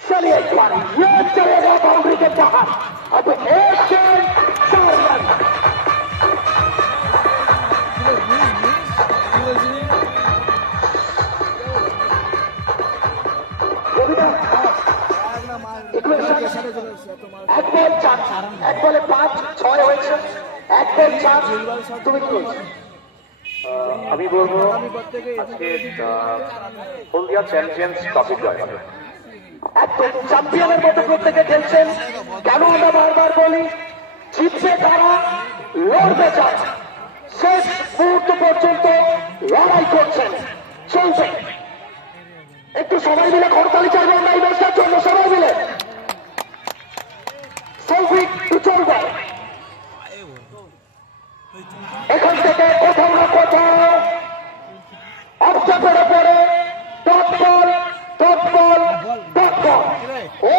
चलिए एक बार ये चलेगा बाउंड्री के बाहर। अब एक गेंद এক বল 4 এক বলে 5-6 হয়েছে, এক বল 4। তুমি কি বলছো? আমি বলবো আজকে হলদিয়া চ্যাম্পিয়ন্স ট্রফি জয় হবে। একদম চ্যাম্পিয়নের মতো প্রত্যেকে খেলছেন। কেন আমরা বারবার বলি, জিতছে তারা, লড়বে যারা, শেষ মুহূর্ত পর্যন্ত লড়াই করছেন, চলছে। একটু সবাই মিলে করতালি চাইবেন না এই ম্যাচটার জন্য, সবাই মিলে। সৌভিক চলবে এখান থেকে কোথাও না কোথাও অবস্থাপের পরে dot ball dot ball dot ball. ও